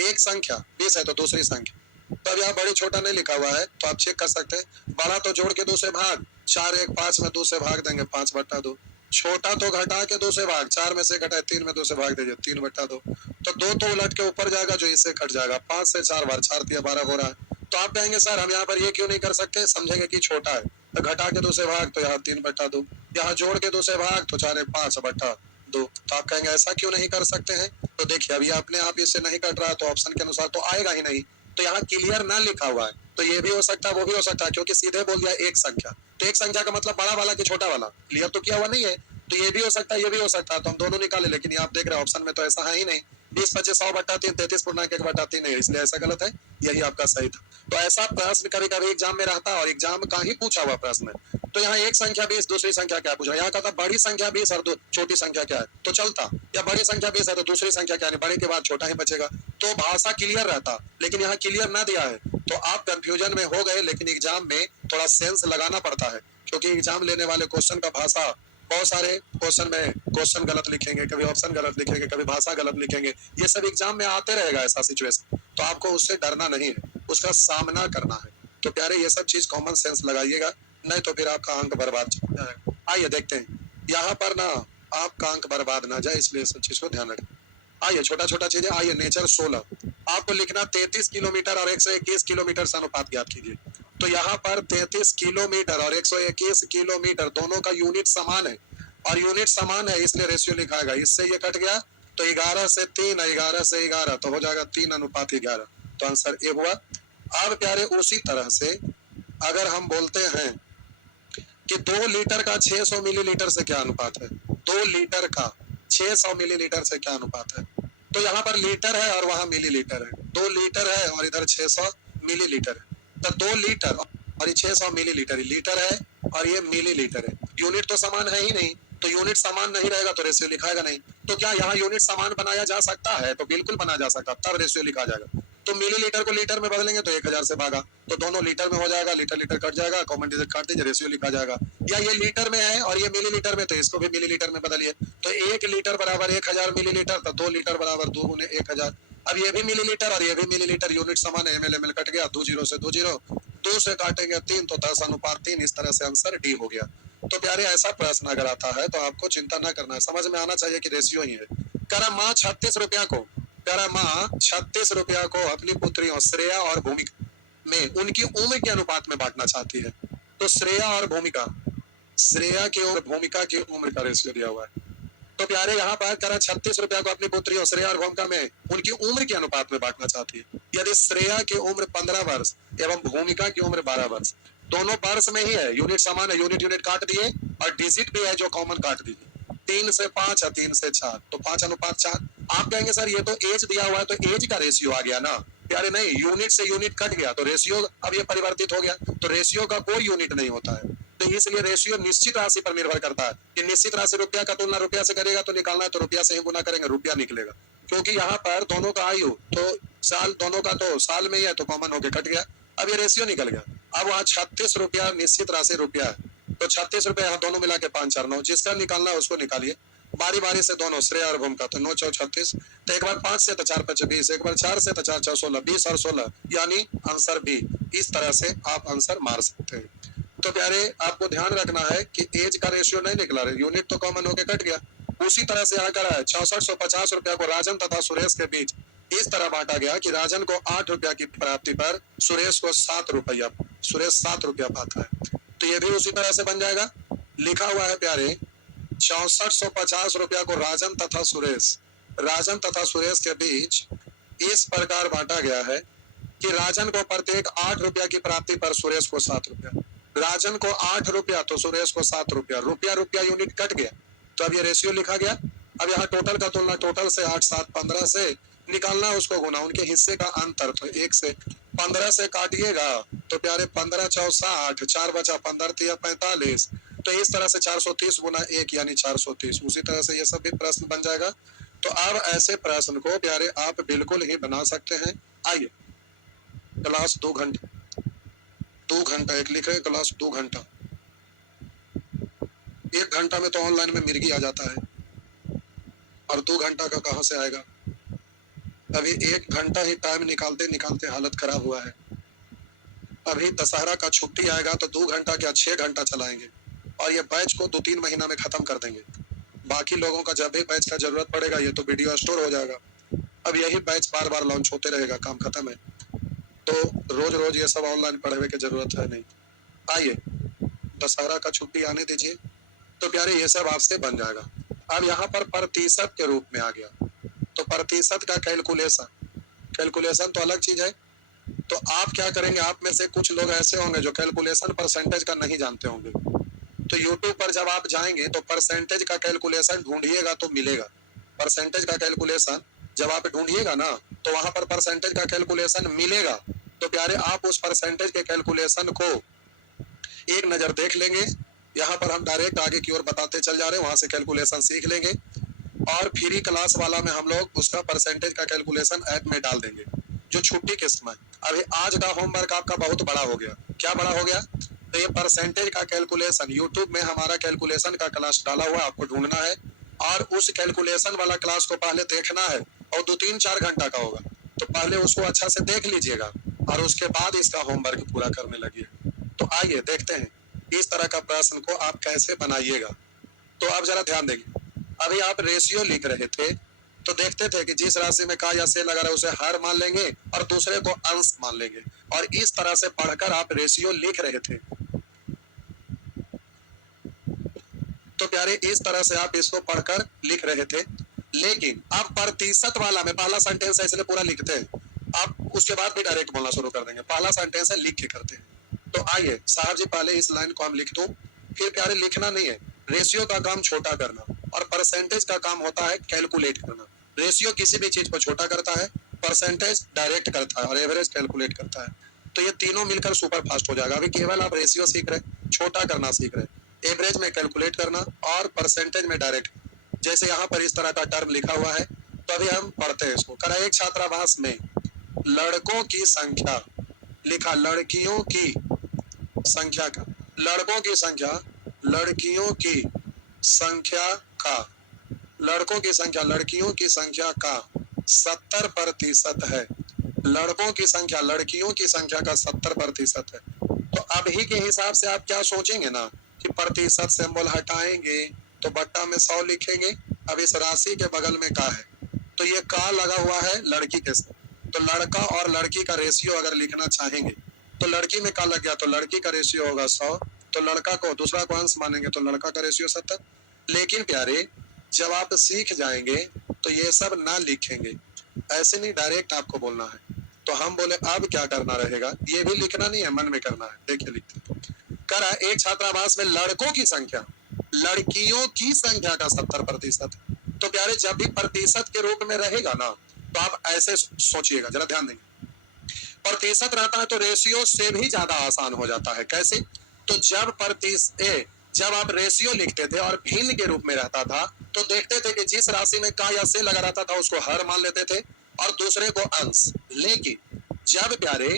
एक संख्या 20 है तो दूसरी संख्या, तब यहाँ बड़ी छोटा नहीं लिखा हुआ है तो आप चेक कर सकते हैं। बड़ा तो जोड़ के 2 से भाग, 4 1 5 में 2 से भाग देंगे 5/2। छोटा तो घटा के 2 से भाग, 4 में से घटाए 3 में 2 से भाग दीजिए 3/2। तो 2 तो उलट के ऊपर जाएगा जो इससे कट जाएगा। 5 से 4 बार 4 3 12 हो रहा है। तो आप कहेंगे सर हम यहाँ पर ये क्यों नहीं कर सकते, समझेंगे कि छोटा है तो घटा के 2 से भाग तो यहाँ 3/2, यहाँ जोड़ के 2 से भाग तो 4 1 5/2। तो आप कहेंगे ऐसा क्यों नहीं कर सकते हैं। तो देखिए अभी अपने आप इससे नहीं कट रहा तो ऑप्शन के अनुसार तो आएगा ही नहीं। तो यहाँ क्लियर ना लिखा हुआ है तो ये भी हो सकता है वो भी हो सकता है, क्योंकि सीधे बोल दिया एक संख्या। तो एक संख्या का मतलब बड़ा वाला कि छोटा वाला, क्लियर तो किया हुआ नहीं है। तो ये भी हो सकता है ये भी हो सकता है, तो हम दोनों निकाले। लेकिन ये आप देख रहे हैं ऑप्शन में तो ऐसा है ही नहीं। 20 25 100/3 33.1/3 है, इसलिए ऐसा गलत है। यही आपका सही था। तो ऐसा प्रश्न कभी कभी एग्जाम में रहता है और एग्जाम का ही पूछा हुआ प्रश्न है। तो यहाँ एक संख्या 20 दूसरी संख्या क्या पूछा, यहाँ कहता बड़ी संख्या 20 और छोटी संख्या क्या है तो चलता, या बड़ी संख्या 20 है तो दूसरी संख्या क्या है, बड़े के बाद छोटा ही बचेगा तो भाषा क्लियर रहता। लेकिन यहाँ क्लियर ना दिया है तो आप कंफ्यूजन में हो गए। लेकिन एग्जाम में थोड़ा सेंस लगाना पड़ता है, क्योंकि एग्जाम लेने वाले क्वेश्चन का भाषा, बहुत सारे क्वेश्चन में क्वेश्चन गलत लिखेंगे, कभी ऑप्शन गलत लिखेंगे, कभी भाषा गलत लिखेंगे। ये सब एग्जाम में आते रहेगा ऐसा सिचुएशन, तो आपको उससे डरना नहीं है, उसका सामना करना है। तो प्यारे ये सब चीज कॉमन सेंस लगाइएगा, नहीं तो फिर आपका अंक बर्बाद चला जाएगा। आइए देखते हैं यहाँ पर ना आपका अंक बर्बाद ना जाए, इसलिए सब चीज को ध्यान रखें। आइए छोटा छोटा चीजें। आइए नेचर 16 आपको लिखना 33 किलोमीटर और 121 किलोमीटर से अनुपात ज्ञात कीजिए। तो यहाँ पर 33 किलोमीटर और 121 किलोमीटर दोनों का यूनिट समान है, और यूनिट समान है इसलिए रेशियो लिखाएगा। इससे ये कट गया तो 11 से 3, 11 से 11 तो हो जाएगा 3:11। तो आंसर ए हुआ। अब प्यारे उसी तरह से अगर हम बोलते हैं कि 2 लीटर का 600 मिलीलीटर से क्या अनुपात है, 2 लीटर का 600 मिलीलीटर से क्या अनुपात है। तो यहाँ पर लीटर है और वहां मिलीलीटर है, 2 लीटर है और इधर 600 मिलीलीटर है। तो 2 लीटर और ये 600 मिलीलीटर, लीटर है और ये मिलीलीटर है। यूनिट तो समान है ही नहीं, तो यूनिट समान नहीं रहेगा तो रेशियो लिखाएगा नहीं। तो क्या यहाँ यूनिट समान बनाया जा सकता है, तो बिल्कुल बना जा सकता, तब रेशियो लिखा जाएगा। तो मिलीलीटर को लीटर में बदलेंगे तो 1000 से भागा तो दोनों लीटर में हो जाएगा, लीटर लीटर कट जाएगा, कॉमन डिजिट काट दीजिए, रेशियो लिखा जाएगा। या ये लीटर में है और ये मिलीलीटर में, तो इसको भी मिलीलीटर में बदलिए। तो 1 लीटर बराबर 1000 मिलीलीटर, तो 2 लीटर बराबर 2 गुने 1000। अब ये भी मिलीलीटर और ये भी मिलीलीटर, यूनिट समान है, ml ml कट गया, 2 0 से 2 0, 2 से काटेंगे 3 तो 10:3। इस तरह से आंसर डी हो गया। तो प्यारे ऐसा प्रश्न अगर आता है तो आपको चिंता ना करना है, समझ में आना चाहिए कि रेशियो ही है। करा माँ 36 रुपया को, करा माँ 36 रुपया को अपनी पुत्रियों श्रेया और भूमिका में उनकी उम्र के अनुपात में बांटना चाहती है। तो श्रेया और भूमिका, श्रेया की उम्र भूमिका की उम्र का रेशियो दिया हुआ है। तो प्यारे यहाँ पर करा 36 रुपया को अपनी पुत्रियों श्रेया और भूमिका में उनकी उम्र के अनुपात में बांटना चाहती है। यदि श्रेया की उम्र 15 वर्ष एवं भूमिका की उम्र 12 वर्ष, दोनों वर्ष में ही है, यूनिट समान है, यूनिट यूनिट काट दिए और डिजिट भी है जो कॉमन काट दीजिए। 3 से 5 है, 3 से 4 तो 5:4। आप कहेंगे सर ये तो एज दिया हुआ है तो एज का रेशियो आ गया ना। प्यारे नहीं, यूनिट से यूनिट कट गया तो रेशियो अब ये परिवर्तित हो गया, तो रेशियो का कोई यूनिट नहीं होता है। तो इसलिए रेशियो निश्चित राशि पर निर्भर करता है कि निश्चित राशि रुपया का तुलना रुपया से करेगा तो निकालना है तो रुपया से ही गुना करेंगे, रुपया निकलेगा। क्योंकि यहाँ पर दोनों का आयु तो साल, दोनों का तो साल में ही है तो कॉमन होके कट गया, अब ये रेशियो निकल गया। अब वहाँ 36 रुपया निश्चित राशि रुपया है, तो 36 रुपया यहाँ दोनों मिला के 5 4 9, जिसका निकालना है उसको निकालिए। बारी बारी से दोनों श्रेय और भूमिका, तो 9 चौ 36, तो एक बार 5 से तो 4 5 20, एक बार 4 से तो 4 4 16, 20 और 16 यानी आंसर बी। इस तरह से आप आंसर मार सकते हैं। तो प्यारे आपको ध्यान रखना है कि एज का रेशियो नहीं निकला रहे, यूनिट तो कॉमन होके कट गया। उसी तरह से यहाँ करा है 6650 रुपया को राजन तथा सुरेश के बीच इस तरह बांटा गया कि राजन को 8 रुपया की प्राप्ति पर सुरेश को 7 रुपया, सुरेश 7 रुपया पाता है। तो ये भी उसी तरह से बन जाएगा। लिखा हुआ है प्यारे 6450 रुपया को राजन तथा सुरेश के बीच इस प्रकार बांटा गया है कि राजन को प्रत्येक 8 रुपया की प्राप्ति पर सुरेश को 7 रुपया, राजन को 8 रुपया तो सुरेश को 7 रुपया, रुपया रुपया यूनिट कट गया। तो अब ये रेशियो लिखा गया। अब यहाँ टोटल का तुलना टोटल से 8 7 15 से निकालना, उसको गुना उनके हिस्से का अंतर, तो 1 से 15 से काटिएगा तो प्यारे 15 चौ 60, 4 बचा 15 तिया 45, तो इस तरह से 430 गुना 1 यानी 430। उसी तरह से ये सब भी प्रश्न बन जाएगा। तो अब ऐसे प्रश्न को प्यारे आप बिल्कुल ही बना सकते हैं। आइए क्लास 2 घंटे, 2 घंटा एक लिख रहे हैं, क्लास 2 घंटा, 1 घंटा में तो ऑनलाइन में मिर्गी आ जाता है और 2 घंटा का कहां से आएगा। अभी 1 घंटा ही टाइम निकालते निकालते हालत खराब हुआ है। अभी दशहरा का छुट्टी आएगा तो 2 घंटा क्या 6 घंटा चलाएंगे और ये बैच को 2-3 महीना में खत्म कर देंगे। बाकी लोगों का जब भी बैच का जरूरत पड़ेगा ये तो वीडियो स्टोर हो जाएगा। अब यही बैच बार बार लॉन्च होते रहेगा, काम खत्म है। तो रोज रोज ये सब ऑनलाइन पढ़ने की जरूरत है नहीं। आइए दशहरा का छुट्टी आने दीजिए तो प्यारे ये सब आपसे बन जाएगा। अब यहाँ पर प्रतिशत के रूप में आ गया, तो प्रतिशत का कैलकुलेशन, कैलकुलेशन तो अलग चीज है। तो आप क्या करेंगे, आप में से कुछ लोग ऐसे होंगे जो कैलकुलेशन परसेंटेज का नहीं जानते होंगे। तो यूट्यूब पर जब आप जाएंगे तो परसेंटेज का कैलकुलेशन ढूंढिएगा तो मिलेगा। परसेंटेज का कैलकुलेशन जब आप ढूंढिएगा ना तो वहां पर परसेंटेज का कैलकुलेशन मिलेगा। तो प्यारे आप उस परसेंटेज के कैलकुलेशन को एक नजर देख लेंगे। यहाँ पर हम डायरेक्ट आगे की ओर बताते चल जा रहे हैं, वहां से कैलकुलेशन सीख लेंगे और फ्री क्लास वाला में हम लोग उसका परसेंटेज का कैलकुलेशन ऐप में डाल देंगे जो छुट्टी के समय। अभी आज का होमवर्क आपका बहुत बड़ा हो गया। क्या बड़ा हो गया? तो ये परसेंटेज का कैलकुलेशन यूट्यूब में हमारा कैलकुलेशन का क्लास डाला हुआ, आपको ढूंढना है और उस कैलकुलेशन वाला क्लास को पहले देखना है और 2-3-4 घंटा का होगा। तो पहले उसको अच्छा से देख लीजिएगा और उसके बाद इसका होमवर्क पूरा करने लगिए। तो आइए देखते हैं इस तरह का प्रश्न को आप कैसे बनाइएगा। तो आप जरा ध्यान देंगे, अभी आप रेशियो लिख रहे थे तो देखते थे कि जिस राशि में का या से लगा रहा है उसे हर मान लेंगे और दूसरे को अंश मान लेंगे और इस तरह से पढ़कर आप रेशियो लिख रहे थे। तो प्यारे इस तरह से आप इसको पढ़कर लिख रहे थे। लेकिन अब प्रतिशत वाला में पहला सेंटेंस है इसलिए पूरा लिखते हैं, आप उसके बाद भी डायरेक्ट बोलना शुरू कर देंगे। पहला सेंटेंस है लिख के करते हैं। तो आइए साहब जी पहले इस लाइन को हम लिख दूं, फिर प्यारे लिखना नहीं है। रेशियो का काम छोटा करना और परसेंटेज का काम होता है कैलकुलेट करना। रेशियो किसी भी चीज को छोटा करता है, परसेंटेज डायरेक्ट करता है और एवरेज कैलकुलेट करता है। तो ये तीनों मिलकर सुपर फास्ट हो जाएगा। अभी केवल आप रेशियो सीख रहे, छोटा करना सीख रहे, एवरेज में कैलकुलेट करना और परसेंटेज में डायरेक्ट। जैसे यहाँ पर इस तरह का टर्म लिखा हुआ है तो अभी हम पढ़ते हैं इसको। करा एक छात्रावास में लड़कों की संख्या, लिखा लड़कियों की संख्या का, लड़कों की संख्या, लड़कियों की संख्या का, लड़कों की संख्या लड़कियों की संख्या का 70% है। लड़कों की संख्या लड़कियों की संख्या का 70% है। तो अभी के हिसाब से आप क्या सोचेंगे ना कि प्रतिशत सिंबल हटाएंगे तो बट्टा में 100 लिखेंगे। अब इस राशि के बगल में का है तो ये का लगा हुआ है लड़की के साथ। तो लड़का और लड़की का रेशियो अगर लिखना चाहेंगे तो लड़की में का लग गया तो लड़की का रेशियो होगा 100, तो लड़का को दूसरा को अंश मानेंगे तो लड़का का रेशियो 70। लेकिन प्यारे जब आप सीख जाएंगे तो ये सब ना लिखेंगे, ऐसे नहीं डायरेक्ट आपको बोलना है। तो हम बोले अब क्या करना रहेगा, ये भी लिखना नहीं है, मन में करना है। देखिए लिखते करा एक छात्रावास में लड़कों की संख्या लड़कियों की संख्या का 70%। तो प्यारे जब भी प्रतिशत के रूप में रहेगा ना तो आप ऐसे सोचिएगा, जरा ध्यान देंगे। प्रतिशत रहता है तो रेशियो से भी ज्यादा आसान हो जाता है। कैसे? तो जब आप रेशियो लिखते थे और भिन्न के रूप में रहता था तो देखते थे कि जिस राशि में का या से लगा रहता था उसको हर मान लेते थे और दूसरे को अंश। लेकिन जब प्यारे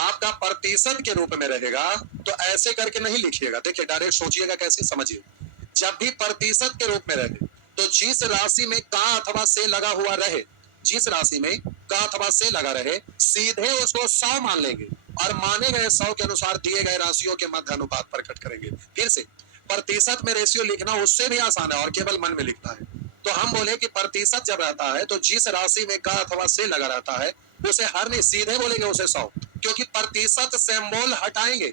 आपका प्रतिशत के रूप में रहेगा तो ऐसे करके नहीं लिखिएगा। देखिए डायरेक्ट सोचिएगा कैसे, समझिए। जब भी प्रतिशत के रूप में रहे तो जिस राशि में का अथवा से लगा हुआ रहे, जिस राशि में का अथवा से लगा रहे, सीधे उसको 100 मान लेंगे और माने गए 100 के अनुसार दिए गए राशियों के मध्य अनुपात प्रकट करेंगे। फिर से प्रतिशत में रेशियो लिखना उससे भी आसान है और केवल मन में लिखना है। तो हम बोले कि प्रतिशत जब रहता है तो जिस राशि में का अथवा से लगा रहता है उसे हर नहीं, सीधे बोलेंगे उसे 100, क्योंकि प्रतिशत से मोल हटाएंगे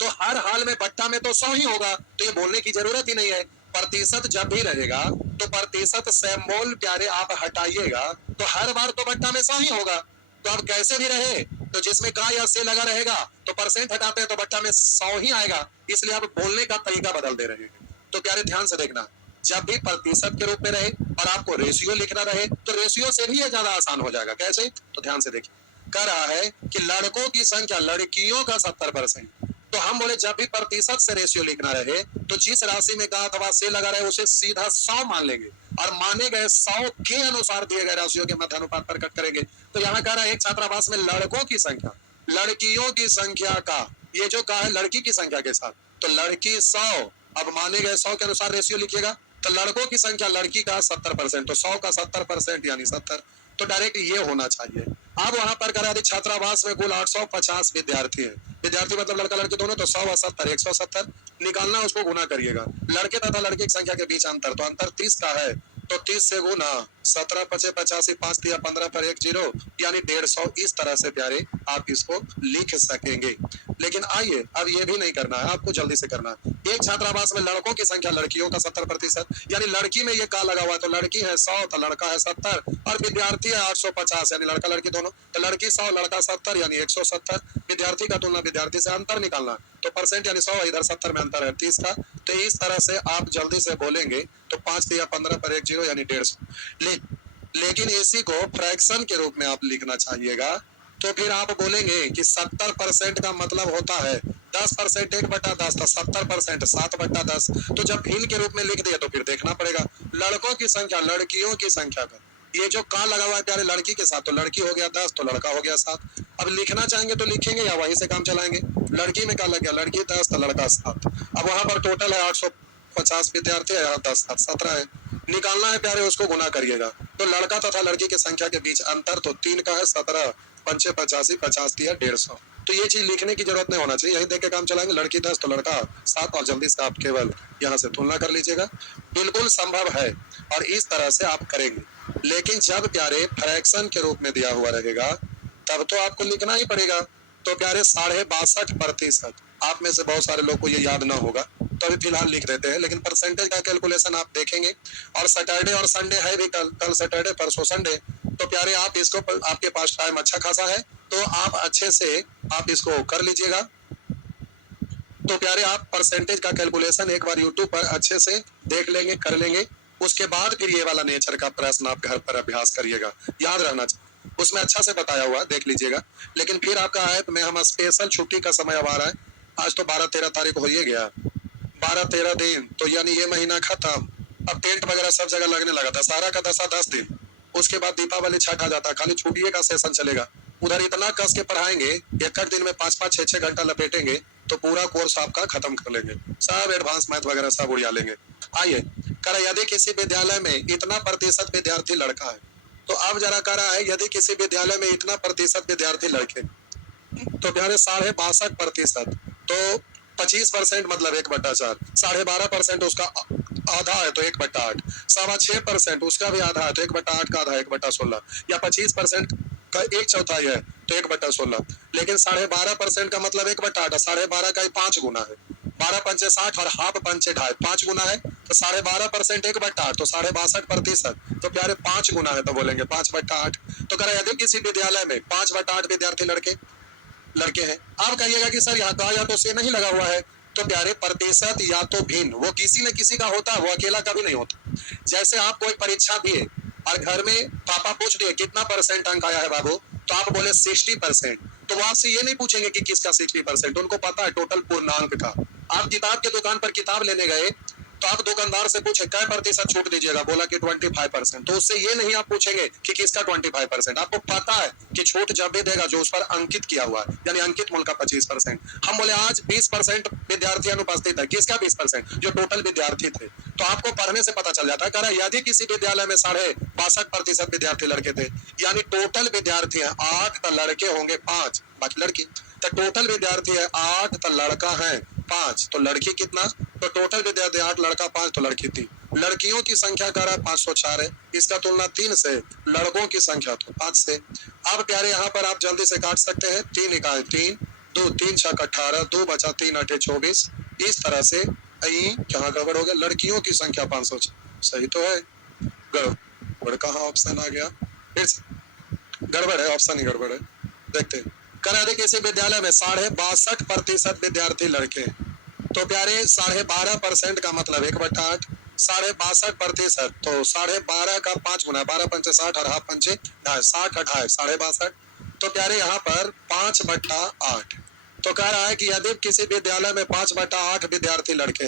तो हर हाल में बट्टा में तो 100 ही होगा, तो ये बोलने की जरूरत ही नहीं है। प्रतिशत जब भी रहेगा तो प्रतिशत से मोल प्यारे आप हटाइएगा तो हर बार तो बट्टा में 100 ही होगा। तो अब कैसे भी रहे तो जिसमें का या से लगा रहेगा तो परसेंट हटाते हैं तो बट्टा में 100 ही आएगा, इसलिए आप बोलने का तरीका बदल दे रहे हैं। तो प्यारे ध्यान से देखना, जब भी प्रतिशत के रूप में रहे और आपको रेशियो लिखना रहे तो रेशियो से भी ये ज्यादा आसान हो जाएगा। कैसे? तो ध्यान से देखिए, कह रहा है कि लड़कों की संख्या लड़कियों का 70%। तो हम बोले जब भी प्रतिशत से रेशियो लिखना रहे तो जिस राशि में का अथवा से लगा रहे उसे सीधा 100 मान लेंगे और माने गए 100 के अनुसार दिए गए राशियों के मध्य अनुपात प्रकट करेंगे। तो यहाँ कह रहा है एक छात्रावास में लड़कों की संख्या लड़कियों की संख्या का, ये जो कहा है लड़की की संख्या के साथ, तो लड़की 100, अब माने गए 100 के अनुसार रेशियो लिखिएगा तो लड़कों की संख्या लड़की का 70%, तो 100 का 70% यानी 70, तो डायरेक्ट ये होना चाहिए। अब वहां पर करा दी छात्रावास में कुल 850 विद्यार्थी है, विद्यार्थी मतलब लड़का लड़की दोनों, तो 100 और 70 170 निकालना, उसको गुना करिएगा। लड़के तथा लड़की की संख्या के बीच अंतर, तो अंतर 30 का है तो 30 से गुना 17 पचे 85, 5 दिया 15 पर 1 0 यानी 150। इस तरह से प्यारे आप इसको लिख सकेंगे। लेकिन आइए अब ये भी नहीं करना है, आपको जल्दी से करना है। एक छात्रावास में लड़कों की संख्या लड़कियों का 70%, यानी लड़की में ये का लगा हुआ है तो लड़की है 100 तो लड़का है 70 और विद्यार्थी है 850 यानी लड़का लड़की दोनों, तो लड़की 100 लड़का 70 यानी 170। विद्यार्थी का तुलना विद्यार्थी से अंतर निकालना, तो परसेंट यानी 100 इधर 70 में अंतर है 30 का। तो इस तरह से आप जल्दी से बोलेंगे तो 5 या 15 पर 1 0 यानी 150। लेकिन इसी को फ्रैक्शन के रूप में आप लिखना चाहिएगा। तो फिर आप बोलेंगे कि 70% का मतलब होता है 10% 1/10, तो 70% 7/10। तो जब भिन्न के रूप में लिख दिया तो फिर देखना पड़ेगा लड़कों की संख्या लड़कियों की संख्या का, ये जो का लगा हुआ है प्यारे लड़की के साथ, तो लड़की हो गया 10 तो लड़का हो गया 7। अब लिखना चाहेंगे तो लिखेंगे या वहीं से काम चलाएंगे। लड़की में का लग गया लड़की 10 तो लड़का 7। अब वहां पर टोटल है 850 विद्यार्थी है, यहाँ 10 7 17 है, निकालना है प्यारे, उसको गुना करिएगा। तो लड़का तथा लड़की की संख्या के बीच अंतर तो 3 का है, 17 पंचे 85, 50 दिया 150। तो ये चीज लिखने की जरूरत नहीं होना चाहिए, यही देख के काम चलाएंगे। लड़की 10 तो लड़का 7 और जल्दी से आप केवल यहाँ से तुलना कर लीजिएगा, बिल्कुल संभव है और इस तरह से आप करेंगे। लेकिन जब प्यारे फ्रैक्शन के रूप में दिया हुआ रहेगा तब तो आपको लिखना ही पड़ेगा। तो प्यारे 62.5%, आप में से बहुत सारे लोग को ये याद ना होगा तो अभी फिलहाल लिख देते हैं, लेकिन परसेंटेज का कैलकुलेशन आप देखेंगे। और सैटरडे और संडे है भी, कल सैटरडे परसों संडे, तो प्यारे आप इसको, आपके पास टाइम अच्छा खासा है तो आप अच्छे से आप इसको कर लीजिएगा। तो प्यारे आप परसेंटेज का कैलकुलेशन एक बार यूट्यूब पर अच्छे से देख लेंगे, कर लेंगे, उसके बाद फिर ये वाला नेचर का प्रश्न आप घर पर अभ्यास करिएगा, याद रहना चाहिए, उसमें अच्छा से बताया हुआ देख लीजिएगा। लेकिन फिर आपका है तो मैं हम स्पेशल छुट्टी का समय अब आ रहा है, आज तो 12-13 तारीख हो ही गया, 12-13 दिन, तो यानी ये महीना खत्म। अब टेंट वगैरह सब जगह लगने लगा, दशहरा का 10 दिन, उसके बाद दीपावली छठ आ जाता है, खाली छुट्टिए का सेशन चलेगा। उधर इतना कस के पढ़ाएंगे, एक दिन में 5-5 6-6 घंटा लपेटेंगे तो पूरा कोर्स आपका खत्म कर लेंगे, सब एडवांस मैथ वगैरह सब उड़िया लेंगे। आइए कर, यदि किसी विद्यालय में इतना प्रतिशत विद्यार्थी लड़का है, तो अब जरा कह रहा है यदि किसी विद्यालय में इतना प्रतिशत विद्यार्थी लड़के, तो प्यारे 62.5%, तो 25% मतलब 1/4, 12.5% उसका आधा है तो 1/8, 6.25% उसका भी आधा है तो 1/8 का आधा 1/16, या 25% का 1/4 है तो 1/16। लेकिन 12.5% का मतलब 1/8, 12.5 का 5 गुना है, 12 पंचे 60 और हाफ पंचे 2.5, 5 गुना है तो 12.5% 1/8 तो 62%, तो प्यारे 5 गुना है तो बोलेंगे 5/8। तो कह रहे यदि किसी विद्यालय में 5/8 विद्यार्थी लड़के हैं, आप कहिएगा कि सर यहाँ का या तो से नहीं लगा हुआ है, तो प्यारे प्रतिशत या तो भिन्न, वो किसी न किसी का होता है, वो अकेला कभी नहीं होता। जैसे आप कोई परीक्षा दिए और घर में पापा पूछ दिए कितना % अंक आया है बाबू, तो आप बोले 60%, तो वो आपसे ये नहीं पूछेंगे कि किसका 60%, उनको पता है टोटल पूर्णांक का। आप किताब के दुकान पर किताब लेने गए तो आप दुकानदार से पूछे क्या प्रतिशत छूट दीजिएगा, बोला कि 25%। तो उससे ये नहीं आप पूछेंगे कि किसका 25%, आपको पता है कि छूट जब भी देगा जो उस पर अंकित किया हुआ है, यानी अंकित मूल्य का 25%। हम बोले आज 20% विद्यार्थी अनुपस्थित है, किसका 20%, जो टोटल विद्यार्थी थे। तो आपको पढ़ने से पता चल जाता है, कह रहा है यदि किसी विद्यालय में 62.62% विद्यार्थी लड़के थे, यानी टोटल विद्यार्थी है 8 तो लड़के होंगे 5, बाकी लड़की। तो टोटल विद्यार्थी है 8 तो लड़का है 5, तो लड़की कितना, तो टोटल विद्यार्थी 8, लड़का 5, तो लड़की 3। लड़कियों की संख्या कह रहा है 504 है, इसका तुलना 3 से, लड़कों की संख्या तो 5 से। अब प्यारे यहाँ पर आप जल्दी से काट सकते हैं, 3 इकाई 3, 2 3 6 18, 2 बचा 3 8 24, इस तरह से। यहाँ गड़बड़ हो गया, लड़कियों की संख्या 504, सही तो है, गड़बड़ कहाँ ऑप्शन आ गया, फिर से गड़बड़ है, ऑप्शन ही गड़बड़ है। देखते हैं, कह रहे किसी विद्यालय में 62.62% विद्यार्थी लड़के हैं। तो प्यारे 12.5% का मतलब 1/8, 62.5%, तो 12.5 का 5 गुना, 12 पंचे 60 और हाफ पंचे 60 अठाए 62.5। तो प्यारे यहाँ पर 5/8। तो कह रहा है कि यदि किसी विद्यालय में 5/8 विद्यार्थी लड़के,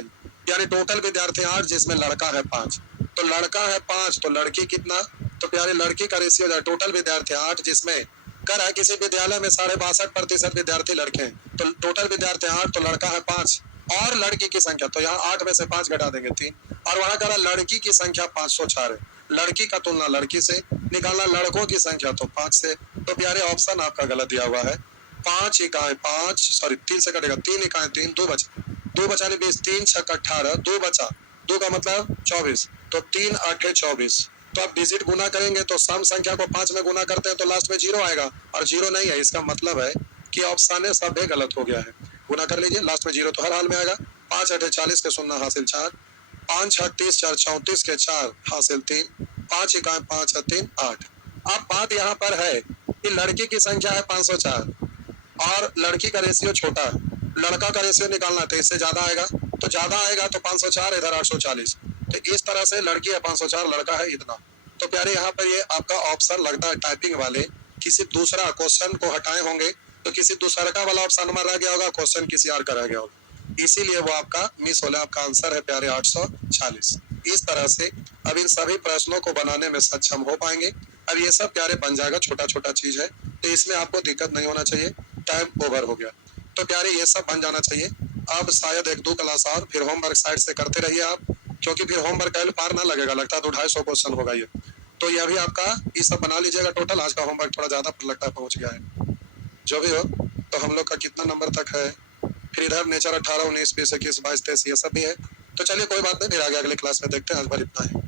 यानी टोटल विद्यार्थी 8 जिसमें लड़का है 5, तो लड़का है 5 तो लड़की कितना, तो प्यारे लड़की का रेशियो जाए, टोटल विद्यार्थी 8 जिसमें, कह रहा है किसी विद्यालय में 62.5% विद्यार्थी लड़के हैं, तो टोटल विद्यार्थी 8 तो लड़का है 5, और लड़की की संख्या, तो यहाँ 8 में से 5 घटा देंगे 3, और वहां कह रहा लड़की की संख्या 504 है, लड़की का तुलना लड़की से निकालना, लड़कों की संख्या तो 5 से। तो प्यारे ऑप्शन आपका गलत दिया हुआ है, 5 इकाई 5, सॉरी 3 से कटेगा, 3 इकाई 3, 2 बचा, 2 बचा 20, 3 6 18, 2 बचा, 2 का मतलब 24, तो 3 8 24। तो आप डिजिट गुना करेंगे तो सम संख्या को 5 में गुना करते हैं तो लास्ट में 0 आएगा, और 0 नहीं है, इसका मतलब है कि ऑप्शन सब गलत हो गया है। गुना कर लीजिए, लास्ट में 0 तो हर हाल में आएगा। 5 8 40 के 0 हासिल 4, 5 6 30 4 34 के 4 हासिल 3, 5 इकाई 5 3 8। अब बात यहाँ पर है कि लड़की की संख्या है 504 और लड़की का रेशियो छोटा है, लड़का का रेशियो निकालना तो इससे ज्यादा आएगा, तो ज्यादा आएगा तो 504 इधर 840, तो इस तरह से लड़की है 504, लड़का है इतना। तो प्यारे यहाँ पर ये आपका ऑप्शन लगता है टाइपिंग वाले किसी दूसरा क्वेश्चन को हटाए होंगे, तो किसी दूसरा का वाला ऑप्शन में रह गया होगा, क्वेश्चन किसी और का रह गया होगा, इसीलिए वो आपका मिस हो गया। आपका आंसर है प्यारे 840। इस तरह से अब इन सभी प्रश्नों को बनाने में सक्षम हो पाएंगे। अब ये सब प्यारे बन जाएगा, छोटा छोटा चीज है, तो इसमें आपको दिक्कत नहीं होना चाहिए। टाइम ओवर हो गया, तो प्यारे ये सब बन जाना चाहिए। अब शायद 1-2 क्लास और फिर होमवर्क साइड से करते रहिए आप, क्योंकि फिर होमवर्क कल पार ना लगेगा, लगता है तो 250 क्वेश्चन होगा ये। तो यह भी आपका ये सब बना लीजिएगा। टोटल आज का होमवर्क थोड़ा ज्यादा लगता है पहुंच गया है, जो भी हो। तो हम लोग का कितना नंबर तक है, फिर इधर नेचर 18 19 20 21 22 23 ये सब भी है। तो चलिए कोई बात नहीं, फिर आगे अगले क्लास में देखते हैं। आज भर इतना है।